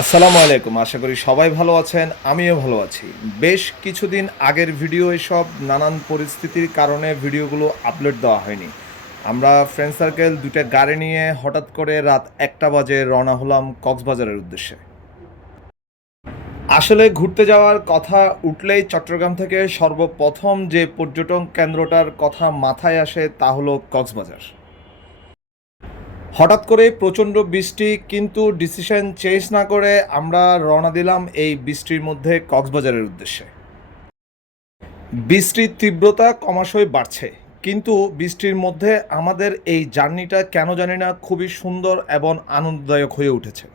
আসসালামু আলাইকুম, আশা করি সবাই ভালো আছেন, আমিও ভালো আছি। বেশ কিছুদিন আগের ভিডিও এসব নানান পরিস্থিতির কারণে ভিডিওগুলো আপলোড দেওয়া হয়নি। আমরা ফ্রেন্ড সার্কেল দুটা গাড়ি নিয়ে হঠাৎ করে রাত একটা বাজে রওনা হলাম কক্সবাজারের উদ্দেশ্যে। আসলে ঘুরতে যাওয়ার কথা উঠলেই চট্টগ্রাম থেকে সর্বপ্রথম যে পর্যটন কেন্দ্রটার কথা মাথায় আসে তা হলো কক্সবাজার। হঠাৎ করে প্রচণ্ড বৃষ্টি, কিন্তু ডিসিশন চেঞ্জ না করে আমরা রওনা দিলাম এই বৃষ্টির মধ্যে কক্সবাজারের উদ্দেশ্যে। বৃষ্টির তীব্রতা ক্রমাশই বাড়ছে, কিন্তু বৃষ্টির মধ্যে আমাদের এই জার্নিটা কেন জানি না খুবই সুন্দর এবং আনন্দদায়ক হয়ে উঠেছে।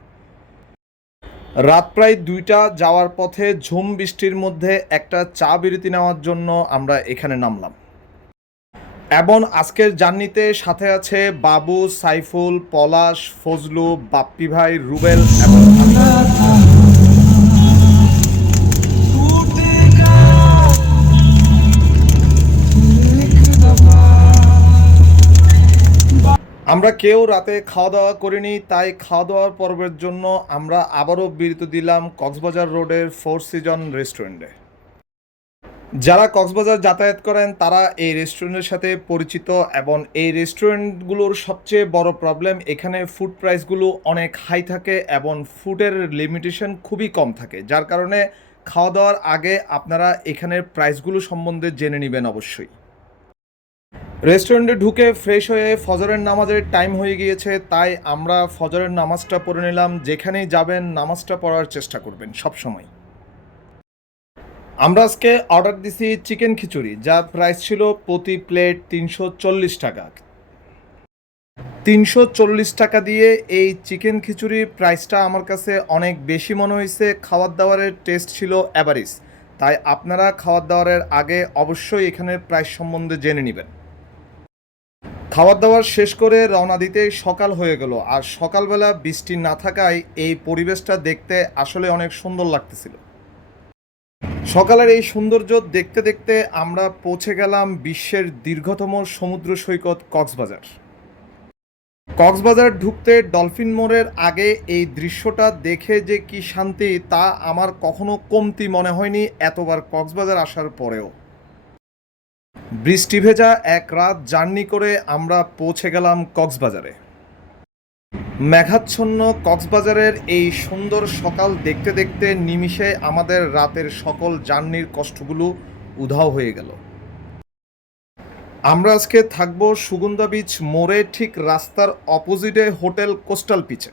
রাত প্রায় দুইটা যাওয়ার পথে ঝুম বৃষ্টির মধ্যে একটা চা বিরতি নেওয়ার জন্য আমরা এখানে নামলাম। এবং আজকের জার্নিতে সাথে আছে বাবু, সাইফুল, পলাশ, ফজলু, বাপ্পি ভাই, রুবেল এবং আমরা কেউ রাতে খাওয়া দাওয়া করিনি, তাই খাওয়া দাওয়ার পর্বের জন্য আমরা আবারও বিরতি দিলাম কক্সবাজার রোডের ফোর সিজন রেস্টুরেন্টে। যারা কক্সবাজার যাতায়াত করেন, তারা এই রেস্টুরেন্টের সাথে পরিচিত এবং এই রেস্টুরেন্টগুলোর সবচেয়ে বড় প্রবলেম এখানে ফুড প্রাইসগুলো অনেক হাই থাকে এবং ফুডের লিমিটেশন খুবই কম থাকে। যার কারণে খাওয়া দাওয়ার আগে আপনারা এখানের প্রাইসগুলো সম্বন্ধে জেনে নেবেন অবশ্যই। রেস্টুরেন্টে ঢুকে ফ্রেশ হয়ে ফজরের নামাজের টাইম হয়ে গিয়েছে, তাই আমরা ফজরের নামাজটা পড়ে নিলাম। যেখানেই যাবেন, নামাজটা পড়ার চেষ্টা করবেন সব সময়। আমরা আজকে অর্ডার দিছি চিকেন খিচুড়ি, যার প্রাইস ছিল প্রতি প্লেট তিনশো চল্লিশ টাকা। তিনশো চল্লিশ টাকা দিয়ে এই চিকেন খিচুড়ির প্রাইসটা আমার কাছে অনেক বেশি মনে হয়েছে। খাবার দাবারের টেস্ট ছিল অ্যাভারেজ তাই আপনারা খাবার দাবারের আগে অবশ্যই এখানের প্রাইস সম্বন্ধে জেনে নেবেন। খাবার দাবার শেষ করে রওনা দিতে সকাল হয়ে গেল। আর সকালবেলা বৃষ্টি না থাকায় এই পরিবেশটা দেখতে আসলে অনেক সুন্দর লাগতেছিল। সকালের এই সৌন্দর্য দেখতে দেখতে আমরা পৌঁছে গেলাম বিশ্বের দীর্ঘতম সমুদ্র সৈকত কক্সবাজার। কক্সবাজার ঢুকতে ডলফিন মোড়ের আগে এই দৃশ্যটা দেখে যে কি শান্তি, তা আমার কখনো কমতি মনে হয়নি এতবার কক্সবাজার আসার পরেও। বৃষ্টি ভেজা এক রাত জার্নি করে আমরা পৌঁছে গেলাম কক্সবাজারে। মেঘাচ্ছন্ন কক্সবাজারের এই সুন্দর সকাল দেখতে দেখতে নিমিষে আমাদের রাতের সকল জার্নির কষ্টগুলো উধাও হয়ে গেল। আমরা আজকে থাকব সুগন্ধা বিচ মোড়ে ঠিক রাস্তার অপোজিটে হোটেল কোস্টাল পিচে।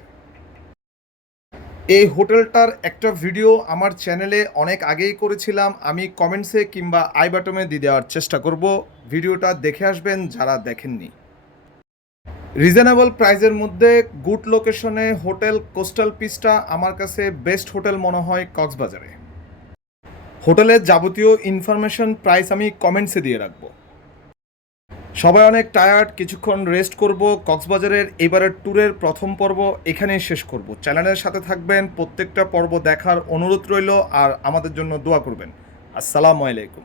এই হোটেলটার একটা ভিডিও আমার চ্যানেলে অনেক আগেই করেছিলাম। আমি কমেন্টসে কিংবা আই বাটমে দিয়ে দেওয়ার চেষ্টা করব। ভিডিওটা দেখে আসবেন যারা দেখেননি। রিজনেবল প্রাইজের মধ্যে গুড লোকেশনে হোটেল কোস্টাল পিসটা আমার কাছে বেস্ট হোটেল মনে হয় কক্সবাজারে। হোটেলের যাবতীয় ইনফরমেশন প্রাইস আমি কমেন্টসে দিয়ে রাখব। সবাই অনেক টায়ার্ড কিছুক্ষণ রেস্ট করব, কক্সবাজারের এবারের ট্যুরের প্রথম পর্ব এখানেই শেষ করব। চ্যানেলের সাথে থাকবেন, প্রত্যেকটা পর্ব দেখার অনুরোধ রইল, আর আমাদের জন্য দোয়া করবেন। আসসালামু আলাইকুম।